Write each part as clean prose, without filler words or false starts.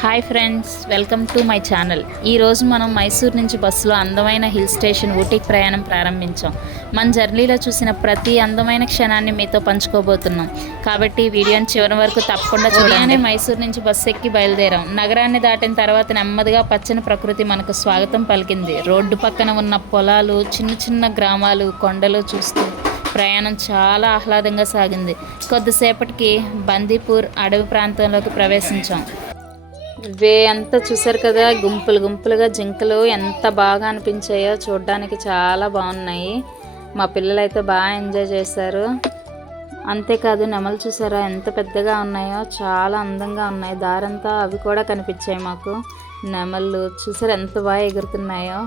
Hi friends, welcome to my channel. ఈరోజు మనం మైసూర్ నుంచి బస్సులో అందమైన హిల్ స్టేషన్ ఊటీకి ప్రయాణం ప్రారంభించాం. మన జర్నీలో చూసిన ప్రతి అందమైన క్షణాన్ని మీతో పంచుకోబోతున్నాం. కాబట్టి ఈ వీడియోని చివరి వరకు తప్పకుండా చూడండి. మైసూర్ నుంచి బస్సు ఎక్కి బయలుదేరాం. నగరాన్ని దాటిన తర్వాత నెమ్మదిగా పచ్చని ప్రకృతి మనకు స్వాగతం పలికింది. రోడ్డు పక్కన ఉన్న పొలాలు, చిన్న చిన్న గ్రామాలు, కొండలు చూస్తూ ప్రయాణం చాలా ఆహ్లాదంగా సాగింది. కొద్దిసేపటికి బందీపూర్ అడవి ప్రాంతంలోకి ప్రవేశించాం. అంతా చూసారు కదా, గుంపులు గుంపులుగా జింకలు ఎంత బాగా అనిపించాయో. చూడడానికి చాలా బాగున్నాయి. మా పిల్లలు అయితే బాగా ఎంజాయ్ చేశారు. అంతేకాదు నెమలు చూసారా ఎంత పెద్దగా ఉన్నాయో, చాలా అందంగా ఉన్నాయి. దారంతా అవి కూడా కనిపించాయి మాకు. నెమళ్ళు చూసారు ఎంత బాగా ఎగురుతున్నాయో.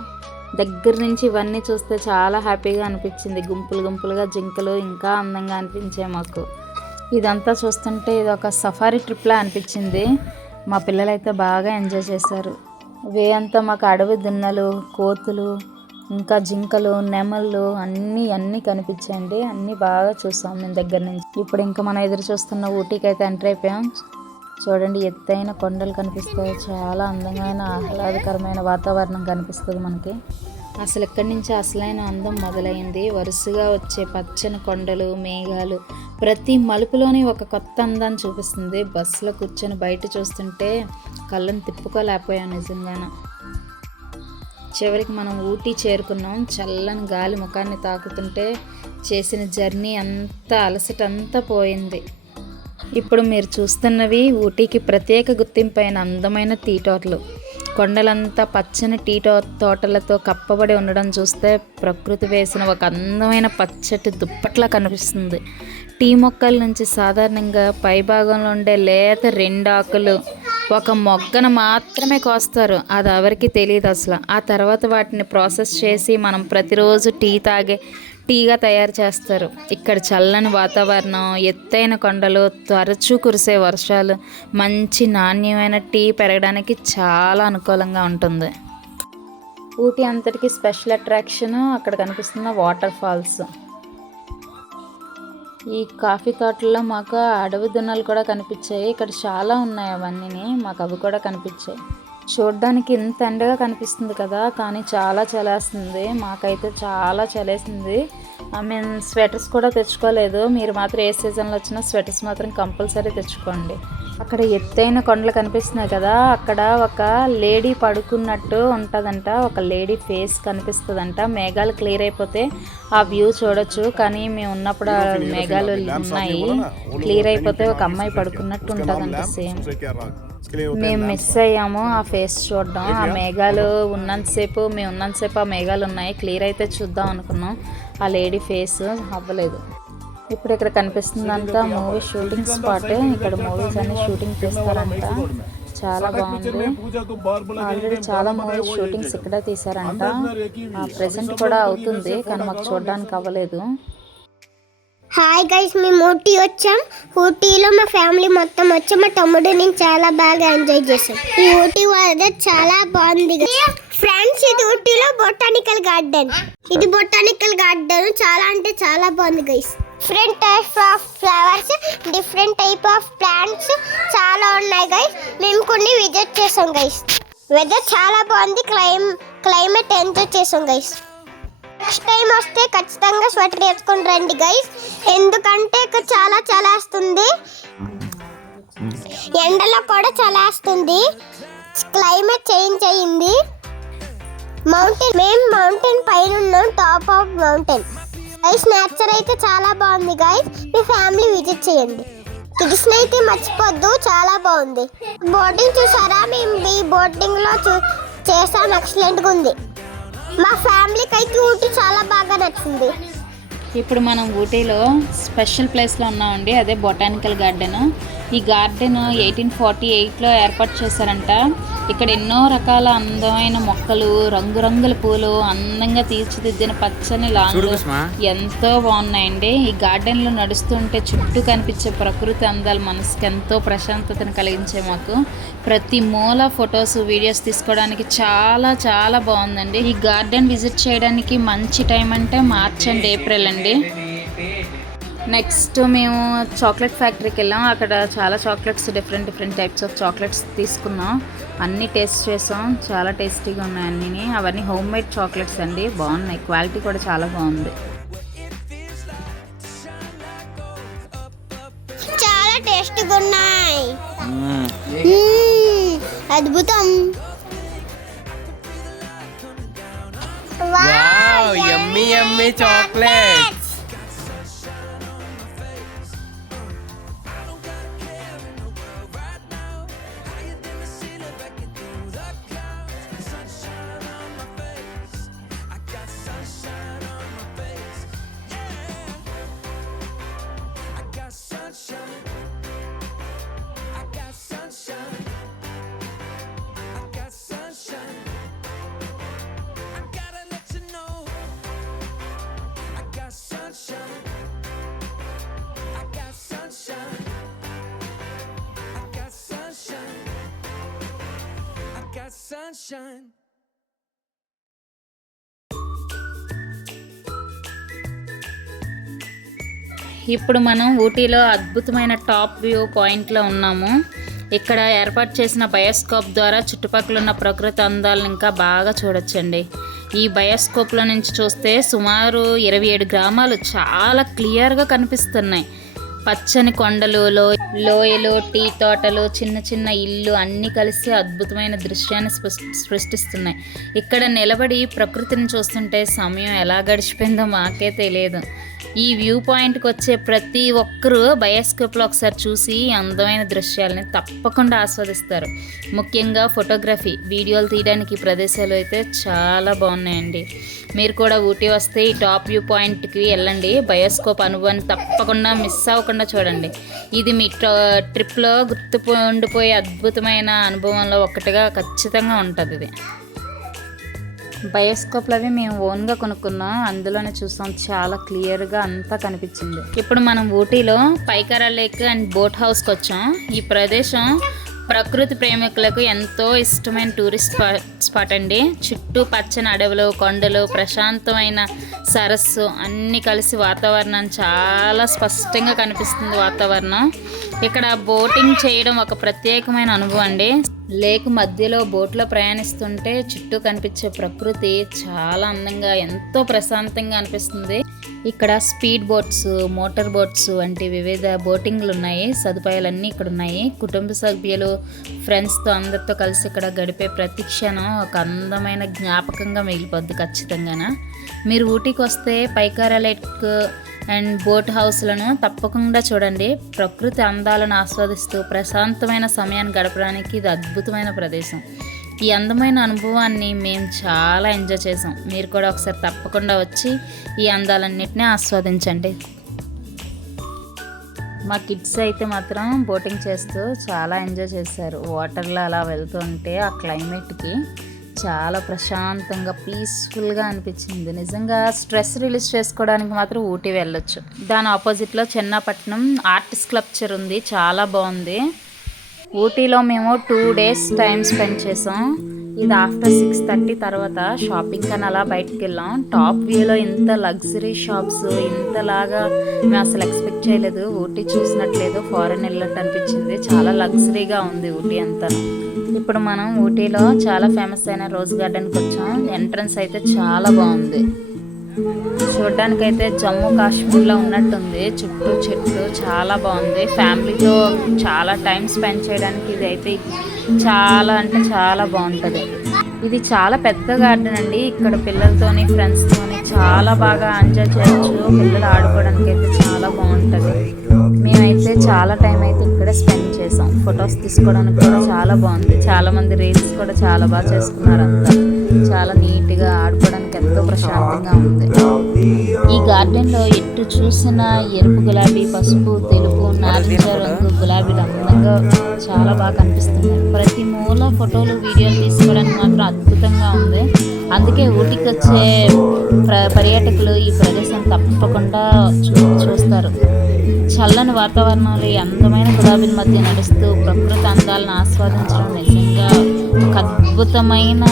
దగ్గర నుంచి ఇవన్నీ చూస్తే చాలా హ్యాపీగా అనిపించింది. గుంపులు గుంపులుగా జింకలు ఇంకా అందంగా అనిపించాయి మాకు. ఇదంతా చూస్తుంటే ఇది ఒక సఫారీ ట్రిప్లా అనిపించింది. మా పిల్లలైతే బాగా ఎంజాయ్ చేశారు. అంతా మాకు అడవి దున్నలు, కోతులు, ఇంకా జింకలు, నెమళ్ళు అన్నీ కనిపించాయండి. అన్నీ బాగా చూసాం మేము దగ్గర నుంచి. ఇప్పుడు ఇంకా మనం ఎదురు చూస్తున్న ఊటీకి అయితే ఎంటర్ అయిపోయాం. చూడండి, ఎత్తైన కొండలు కనిపిస్తాయి. చాలా అందమైన ఆహ్లాదకరమైన వాతావరణం కనిపిస్తుంది మనకి. అసలు ఇక్కడి నుంచి అసలైన అందం మొదలైంది. వరుసగా వచ్చే పచ్చని కొండలు, మేఘాలు ప్రతి మలుపులోని ఒక కొత్త అందాన్ని చూపిస్తుంది. బస్సులో కూర్చొని బయట చూస్తుంటే కళ్ళను తిప్పుకోలేకపోయాం నిజంగానే. చివరికి మనం ఊటీ చేరుకున్నాం. చల్లని గాలి ముఖాన్ని తాకుతుంటే చేసిన జర్నీ అంతా అలసటంతా పోయింది. ఇప్పుడు మీరు చూస్తున్నవి ఊటీకి ప్రత్యేక గుర్తింపైన అందమైన టీ తోటలు. కొండలంతా పచ్చని టీ తోటలతో కప్పబడి ఉండడం చూస్తే ప్రకృతి వేసిన ఒక అందమైన పచ్చటి దుప్పట్లా కనిపిస్తుంది. టీ మొక్కల నుంచి సాధారణంగా పైభాగంలో ఉండే లేత 2 ఆకులు ఒక మొగ్గను మాత్రమే కోస్తారు. అది ఎవరికి తెలియదు అసలు. ఆ తర్వాత వాటిని ప్రాసెస్ చేసి మనం ప్రతిరోజు టీగా తయారు చేస్తారు. ఇక్కడ చల్లని వాతావరణం, ఎత్తైన కొండలు, తరచూ కురిసే వర్షాలు మంచి నాణ్యమైన టీ పెరగడానికి చాలా అనుకూలంగా ఉంటుంది. ఊటీ అంతటికి స్పెషల్ అట్రాక్షన్ అక్కడ కనిపిస్తున్న వాటర్ ఫాల్స్. ఈ కాఫీ తోటల్లో మాకు అడవి దున్నలు కూడా కనిపించాయి. ఇక్కడ చాలా ఉన్నాయి. అవన్నీ మాకు అవి కూడా కనిపించాయి. చూడ్డానికి ఇంత ఎండగా కనిపిస్తుంది కదా, కానీ చాలా చలేస్తుంది. మాకైతే చాలా చలేసింది. స్వెటర్స్ కూడా తెచ్చుకోలేదు. మీరు మాత్రం ఏ సీజన్లో వచ్చినా స్వెటర్స్ మాత్రం కంపల్సరీ తెచ్చుకోండి. అక్కడ ఎత్తైన కొండలు కనిపిస్తున్నాయి కదా, అక్కడ ఒక లేడీ పడుకున్నట్టు ఉంటుందంట. ఒక లేడీ ఫేస్ కనిపిస్తుందంట. మేఘాలు క్లియర్ అయిపోతే ఆ వ్యూ చూడొచ్చు. కానీ మేము ఉన్నప్పుడు మేఘాలు ఉన్నాయి. క్లియర్ అయిపోతే ఒక అమ్మాయి పడుకున్నట్టు ఉంటుందంట సేమ్. మేము మిస్ అయ్యాము ఆ ఫేస్ చూడడం. ఆ మేఘాలు మేము ఉన్నంతసేపు ఆ మేఘాలు ఉన్నాయి. క్లియర్ అయితే చూద్దాం అనుకున్నాం. ఆ లేడీ ఫేస్ అవ్వలేదు. ఇప్పుడు ఇక్కడ కనిపిస్తుందంతా మూవీ షూటింగ్ స్పాట్. ఇక్కడ మూవీస్ అన్ని షూటింగ్ చేస్తారంట. చాలా బాగుంది. ఆల్రెడీ చాలా మూవీస్ షూటింగ్స్ ఇక్కడ తీసారంట. ప్రెసెంట్ కూడా అవుతుంది, కానీ మాకు చూడడానికి అవ్వలేదు. హాయ్ గైస్, మేము ఊటీ వచ్చాం. ఊటీలో మా ఫ్యామిలీ మొత్తం వచ్చాం. మా తమ్ముడు నేను చాలా బాగా ఎంజాయ్ చేసాం. ఈ ఊటీ వెదర్ చాలా బాగుంది ఫ్రెండ్స్. ఇది ఊటీలో బొటానికల్ గార్డెన్. ఇది బొటానికల్ గార్డెన్ చాలా అంటే చాలా బాగుంది guys. Different types of flowers, different type of plants చాలా ఉన్నాయి గైస్. మేము కొన్ని విజిట్ చేసాం గైస్. వెదర్ చాలా బాగుంది. క్లైమేట్ ఎంజాయ్ చేసాం గైస్. నెక్స్ట్ టైం వస్తే ఖచ్చితంగా స్వెటర్ వేసుకొని రండి గైస్. ఎందుకంటే ఇక్కడ చాలా చలేస్తుంది. ఎండలో కూడా చలేస్తుంది. క్లైమేట్ చేంజ్ అయ్యింది. మేము మౌంటైన్ పైన ఉన్నాం, top of mountain guys. Nature అయితే చాలా బాగుంది గైస్. మీ ఫ్యామిలీ విజిట్ చేయండి. కిడ్స్ని అయితే మర్చిపోద్దు, చాలా బాగుంది. బోటింగ్ చూసారా? మేము ఈ బోటింగ్ లో చేసాం. ఎక్సలెంట్గా ఉంది. మా ఫ్యామిలీకి అయితే ఊటీ చాలా బాగా నచ్చింది. ఇప్పుడు మనం ఊటీలో స్పెషల్ ప్లేస్లో ఉన్నామండి. అదే బొటానికల్ గార్డెన్. ఈ గార్డెన్ 1848లో ఏర్పాటు చేశారంట. ఇక్కడ ఎన్నో రకాల అందమైన మొక్కలు, రంగురంగుల పూలు, అందంగా తీర్చిదిద్దిన పచ్చని లాన్లు ఎంతో బాగున్నాయండి. ఈ గార్డెన్లో నడుస్తుంటే చుట్టూ కనిపించే ప్రకృతి అందాలు మనసుకి ఎంతో ప్రశాంతతను కలిగించే మాకు. ప్రతి మూల ఫొటోస్, వీడియోస్ తీసుకోవడానికి చాలా చాలా బాగుందండి. ఈ గార్డెన్ విజిట్ చేయడానికి మంచి టైం అంటే మార్చ్ అండ్ ఏప్రిల్ అండి. నెక్స్ట్ మేము చాక్లెట్ ఫ్యాక్టరీకి వెళ్ళాం. అక్కడ చాలా chocolates, different types of chocolates తీసుకున్నాం. అన్నీ టేస్ట్ చేసాం. చాలా టేస్టీగా ఉన్నాయి అన్నీ. అవన్నీ హోమ్ మేడ్ చాక్లెట్స్ అండి, బాగున్నాయి. క్వాలిటీ కూడా చాలా బాగుంది. చాలా టేస్టీగా ఉన్నాయి. అద్భుతం. వావ్, యమ్మీ యమ్మీ చాక్లెట్స్. Sunshine. ఇప్పుడు మనం ఊటీలో అద్భుతమైన టాప్ వ్యూ పాయింట్లో ఉన్నాము. ఇక్కడ ఏర్పాటు చేసిన బయోస్కోప్ ద్వారా చుట్టుపక్కల ఉన్న ప్రకృతి అందాలను ఇంకా బాగా చూడొచ్చండి. ఈ బయోస్కోప్లో నుంచి చూస్తే సుమారు 27 గ్రామాలు చాలా క్లియర్గా కనిపిస్తున్నాయి. పచ్చని కొండలు, లోయలు, టీ తోటలు, చిన్న ఇల్లు అన్నీ కలిసి అద్భుతమైన దృశ్యాన్ని సృష్టిస్తున్నాయి. ఇక్కడ నిలబడి ప్రకృతిని చూస్తుంటే సమయం ఎలా గడిచిపోయిందో మాకే తెలియదు. ఈ వ్యూ పాయింట్కి వచ్చే ప్రతి ఒక్కరూ బయోస్కోప్లో ఒకసారి చూసి అందమైన దృశ్యాలని తప్పకుండా ఆస్వాదిస్తారు. ముఖ్యంగా ఫోటోగ్రఫీ, వీడియోలు తీయడానికి ఈ ప్రదేశాలు అయితే చాలా బాగున్నాయండి. మీరు కూడా ఊటీ వస్తే ఈ టాప్ వ్యూ పాయింట్కి వెళ్ళండి. బయోస్కోప్ అనుభవాన్ని తప్పకుండా మిస్ అవ్వకుండా చూడండి. ఇది మీ ట్రిప్లో గుర్తుండిపోయే అద్భుతమైన అనుభవంలో ఒకటిగా ఖచ్చితంగా ఉంటుంది. ఇది బయోస్కోప్లు అవి మేము ఓన్గా కొనుక్కున్నాం. అందులోనే చూసాం, చాలా క్లియర్గా అంతా కనిపించింది. ఇప్పుడు మనం ఊటీలో పైకారా లేక్ అండ్ బోట్ హౌస్కి వచ్చాం. ఈ ప్రదేశం ప్రకృతి ప్రేమికులకు ఎంతో ఇష్టమైన టూరిస్ట్ స్పాట్ అండి. చుట్టూ పచ్చని అడవులు, కొండలు, ప్రశాంతమైన సరస్సు అన్నీ కలిసి వాతావరణం చాలా స్పష్టంగా కనిపిస్తుంది. వాతావరణం ఇక్కడ బోటింగ్ చేయడం ఒక ప్రత్యేకమైన అనుభవం అండి. లేక్ మధ్యలో బోట్లో ప్రయాణిస్తుంటే చుట్టూ కనిపించే ప్రకృతి చాలా అందంగా, ఎంతో ప్రశాంతంగా అనిపిస్తుంది. ఇక్కడ స్పీడ్ బోట్స్, మోటార్ బోట్స్ వంటి వివిధ బోటింగ్లు ఉన్నాయి. సదుపాయాలన్నీ ఇక్కడ ఉన్నాయి. కుటుంబ సభ్యులు, ఫ్రెండ్స్తో అందరితో కలిసి ఇక్కడ గడిపే ప్రతి క్షణం ఒక అందమైన జ్ఞాపకంగా మిగిలిపోద్ది ఖచ్చితంగా. మీరు ఊటీకి వస్తే పైకారా లేక్ అండ్ బోట్ హౌస్లను తప్పకుండా చూడండి. ప్రకృతి అందాలను ఆస్వాదిస్తూ ప్రశాంతమైన సమయాన్ని గడపడానికి ఇది అద్భుతమైన ప్రదేశం. ఈ అందమైన అనుభవాన్ని మేము చాలా ఎంజాయ్ చేసాం. మీరు కూడా ఒకసారి తప్పకుండా వచ్చి ఈ అందాలన్నిటినీ ఆస్వాదించండి. మా కిడ్స్ అయితే మాత్రం బోటింగ్ చేస్తూ చాలా ఎంజాయ్ చేశారు. వాటర్లో అలా వెళ్తుంటే ఆ క్లైమేట్కి చాలా ప్రశాంతంగా, పీస్ఫుల్గా అనిపించింది. నిజంగా స్ట్రెస్ రిలీజ్ చేసుకోవడానికి మాత్రం ఊటీ వెళ్ళొచ్చు. దాని ఆపోజిట్లో చెన్నాపట్నం ఆర్ట్ స్కల్ప్చర్ ఉంది, చాలా బాగుంది. ఊటీలో మేము 2 days టైం స్పెండ్ చేసాం. ఇది ఆఫ్టర్ 6:30 తర్వాత షాపింగ్ అని అలా బయటికి వెళ్ళాం. టాప్ వ్యూలో ఇంత లగ్జరీ షాప్స్ ఇంతలాగా మేము అసలు ఎక్స్పెక్ట్ చేయలేదు. ఊటీ చూసినట్లేదు, ఫారెన్ వెళ్ళినట్టు అనిపించింది. చాలా లగ్జరీగా ఉంది ఊటీ అంతా. ఇప్పుడు మనం ఊటీలో చాలా ఫేమస్ అయిన రోజ్ గార్డెన్కి వచ్చాం. ఎంట్రన్స్ అయితే చాలా బాగుంది. చూడడానికైతే జమ్మూ కాశ్మీర్లో ఉన్నట్టుంది. చుట్టూ చెట్లు చాలా బాగుంది. ఫ్యామిలీతో చాలా టైం స్పెండ్ చేయడానికి ఇది అయితే చాలా అంటే చాలా బాగుంటుంది. ఇది చాలా పెద్ద గార్డెన్ అండి. ఇక్కడ పిల్లలతోని, ఫ్రెండ్స్తోని చాలా బాగా ఎంజాయ్ చేయొచ్చు. పిల్లలు ఆడుకోవడానికి అయితే చాలా బాగుంటుంది. మేమైతే చాలా టైం అయితే ఇక్కడే స్పెండ్ చేసాం. ఫొటోస్ తీసుకోవడానికి కూడా చాలా బాగుంది. చాలామంది రీల్స్ కూడా చాలా బాగా చేసుకున్నారు. అంతా చాలా నీట్గా, ఆడుకోవడానికి ఎంతో ప్రశాంతంగా ఉంది. ఈ గార్డెన్లో ఎటు చూసిన ఎరుపు గులాబీ, పసుపు, తెలుపు, నారింజ రంగు గులాబీలు అందంగా చాలా బాగా కనిపిస్తున్నాయి. ప్రతి మూల ఫోటోలు, వీడియోలు తీసుకోవడానికి మాత్రం అద్భుతంగా ఉంది. అందుకే ఊటీకి వచ్చే పర్యాటకులు ఈ ప్రదేశం తప్పకుండా చూస్తారు. చల్లని వాతావరణంలో ఈ అందమైన గులాబీల మధ్య నడుస్తూ ప్రకృతి అందాలను ఆస్వాదించడం నిజంగా ఒక అద్భుతమైన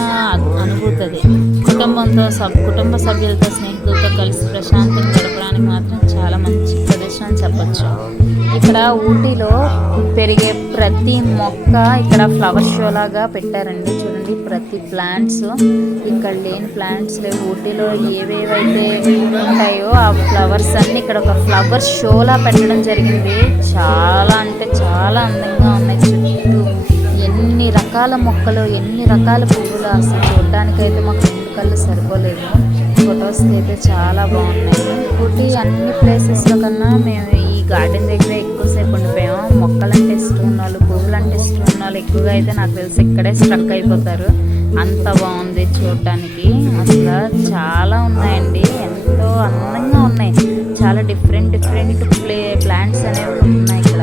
అనుభూతి అది. కుటుంబ సభ్యులతో స్నేహితులతో కలిసి ప్రశాంతంగా గడపడానికి మాత్రం చాలా మంచి ప్రదేశం అని చెప్పచ్చు. ఇక్కడ ఊటీలో పెరిగే ప్రతి మొక్క ఇక్కడ ఫ్లవర్ షో లాగా పెట్టారండి. చూడండి, ప్రతి ప్లాంట్స్ ఇక్కడ లేని ప్లాంట్స్ లేవు. ఊటీలో ఏవేవైతే ఉంటాయో ఆ ఫ్లవర్స్ అన్నీ ఇక్కడ ఒక ఫ్లవర్ షోలా పెట్టడం జరిగింది. చాలా అంటే చాలా అందంగా ఉన్నాయి. చుట్టూ ఎన్ని రకాల మొక్కలు, ఎన్ని రకాల పువ్వులు, అసలు చూడడానికైతే మాకు రెండు కళ్ళు సరిపోలేదు. ఫొటోస్కి అయితే చాలా బాగున్నాయి. ఊటీ అన్ని ప్లేసెస్లో కన్నా మేము ఈ గార్డెన్ దగ్గర ఎక్కువసేపు ఉండిపోయాము. మొక్కలంటే ఇష్టం ఉన్న వాళ్ళు, పువ్వులంటే ఇష్టం ఉన్న వాళ్ళు ఎక్కువగా అయితే నాకు తెలిసి ఇక్కడే స్ట్రక్ అయిపోతారు. అంత బాగుంది చూడటానికి. అసలు చాలా ఉన్నాయండి, ఎంతో అందంగా ఉన్నాయి. చాలా డిఫరెంట్ ప్లాంట్స్ అనేవి ఉన్నాయి ఇక్కడ.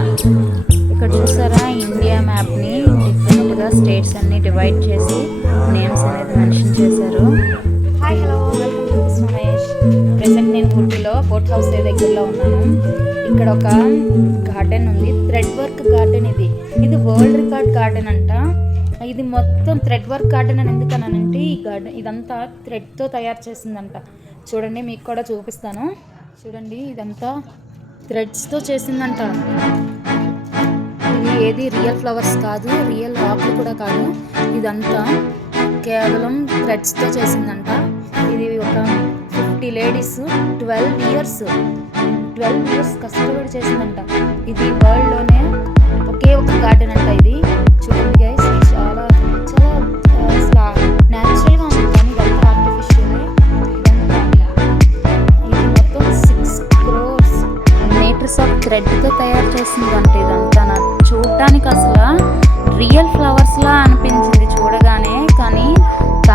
ఇక్కడ చూసారా, ఇండియా మ్యాప్ని డిఫరెంట్గా స్టేట్స్ అన్ని డివైడ్ చేసి నేమ్స్ అనేది మెన్షన్ చేశారు. Hi, hello, welcome to Krishna Mahesh. Present నేను ఊటీలో బోట్ హౌస్ దగ్గరలో ఉన్నాను. ఇక్కడ ఒక గార్డెన్ ఉంది, థ్రెడ్ వర్క్ గార్డెన్. ఇది వరల్డ్ రికార్డ్ గార్డెన్ అంట. ఇది మొత్తం థ్రెడ్ వర్క్ గార్డెన్ అని ఎందుకనంటే ఈ గార్డెన్ ఇదంతా థ్రెడ్తో తయారు చేసిందంట. చూడండి, మీకు కూడా చూపిస్తాను. చూడండి, ఇదంతా థ్రెడ్స్తో చేసిందంట. ఇది ఏది రియల్ ఫ్లవర్స్ కాదు, రియల్ ఆకులు కూడా కాదు. ఇదంతా కేవలం థ్రెడ్స్తో చేసిందంట. ఇది ఒక 50 లేడీస్ 12 ఇయర్స్ కష్టపడి చేసిందంట. ఇది వరల్డ్లోనే ఒకే ఒక గార్డెన్ అంట. ఇది చూడండి గైస్, చాలా చాలా అసలు న్యాచురల్గా ఉంది, కానీ ఇదంతా ఆర్టిఫిషియల్. ఇది మొత్తం 6 crores మీటర్స్ ఆఫ్ థ్రెడ్తో తయారు చేసిందంట. ఇదంతా నాకు చూడటానికి అసలు రియల్ ఫ్లవర్స్లా అనిపించింది చూడగానే, కానీ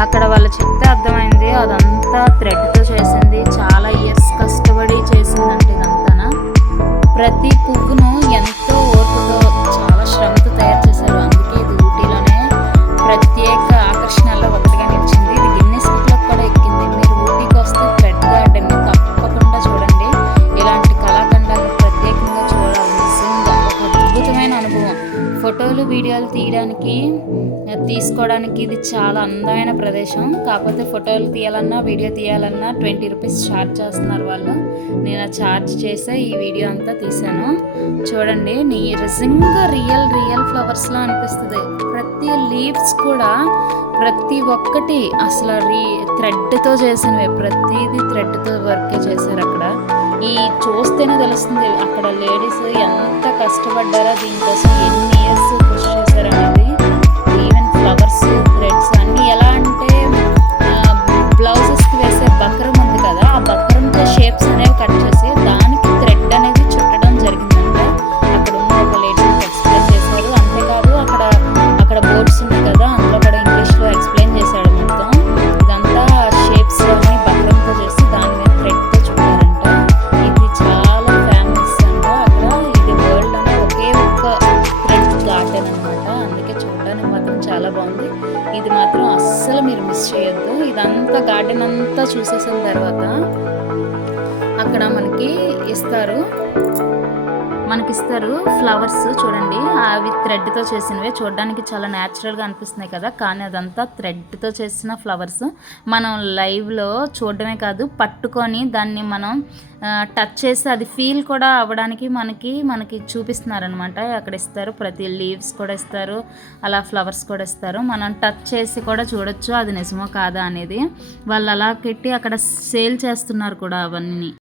అక్కడ వాళ్ళు చెప్తే అర్థమైంది అదంతా థ్రెడ్తో చేసింది. చాలా ఇయర్స్ కష్టపడి చేసిందంట ఇదంతా. ప్రతి పువ్వును ఎంతో ఓర్పుతో, చాలా శ్రమతో తయారు చేశారు. అందుకే ఇది ఊటీలోనే ప్రత్యేక ఆకర్షణల్లో ఒకటిగా నిలిచింది. ఇది గిన్నెస్ బుక్లో కూడా ఎక్కింది. మీరు ఊటీకి వస్తే థ్రెడ్ గార్డెన్ని తప్పకుండా చూడండి. ఇలాంటి కళాఖండాలను ప్రత్యేకంగా చూడాల్సింది ఒక అద్భుతమైన అనుభవం. ఫోటోలు, వీడియోలు తీసుకోవడానికి ఇది చాలా అందమైన ప్రదేశం. కాకపోతే ఫోటోలు తీయాలన్నా, వీడియో తీయాలన్నా 20 రూపీస్ ఛార్జ్ చేస్తున్నారు వాళ్ళు. నేను ఛార్జ్ చేసే ఈ వీడియో అంతా తీశాను. చూడండి, నిజంగా రియల్ ఫ్లవర్స్లా అనిపిస్తుంది. ప్రతి లీవ్స్ కూడా ప్రతి ఒక్కటి అసలు థ్రెడ్తో చేసినవే. ప్రతిదీ థ్రెడ్తో వర్కే చేశారు అక్కడ. ఈ చూస్తేనే తెలుస్తుంది అక్కడ లేడీస్ ఎంత కష్టపడ్డారో దీనికోసం, ఎన్ని ఇయర్స్ కృషి చేశారు అనేది. ఈవెన్ ఫ్లవర్స్, థ్రెడ్స్ అన్నీ ఎలా అంటే బ్లౌజెస్కి వేసే బక్రం ఉంది కదా, ఆ బక్రంతో షేప్స్ అనేవి కట్ చేసి దానికి థ్రెడ్ అనేది చుట్టడం జరిగిందంట. అక్కడ ఉన్న ఒక లేడీ ఎక్స్ప్లెయిన్ చేశారు. అంతేకాదు అక్కడ బోర్డ్స్ ఉన్నాయి కదా, అందులో కూడా ఇంగ్లీష్లో ఎక్స్ప్లెయిన్ చేశాడు మొత్తం. ఇదంతా షేప్స్ అన్ని బక్రంతో చేసి దాని మీద థ్రెడ్తో చుట్టారంట. ఇది చాలా ఫేమస్ అంట అక్కడ. ఇది వరల్డ్లోనే ఒకే ఒక్క థ్రెడ్ గార్డెన్ అనమాట. అందుకే చూడడానికి మాత్రం చాలా బాగుంది. ఇది మాత్రం అస్సలు మీరు మిస్ చేయొద్దు. ఇదంతా గార్డెన్ అంతా చూసేసిన తర్వాత అక్కడ మనకి ఇస్తారు ఫ్లవర్స్. చూడండి, అవి థ్రెడ్తో చేసినవే. చూడడానికి చాలా న్యాచురల్గా అనిపిస్తున్నాయి కదా, కానీ అదంతా థ్రెడ్తో చేసిన ఫ్లవర్స్. మనం లైవ్లో చూడడమే కాదు, పట్టుకొని దాన్ని మనం టచ్ చేసి అది ఫీల్ కూడా అవ్వడానికి మనకి చూపిస్తున్నారనమాట. అక్కడ ఇస్తారు, ప్రతి లీవ్స్ కూడా ఇస్తారు, అలా ఫ్లవర్స్ కూడా ఇస్తారు. మనం టచ్ చేసి కూడా చూడొచ్చు అది నిజమో కాదా అనేది. వాళ్ళు అలా పెట్టి అక్కడ సేల్ చేస్తున్నారు కూడా అవన్నీ.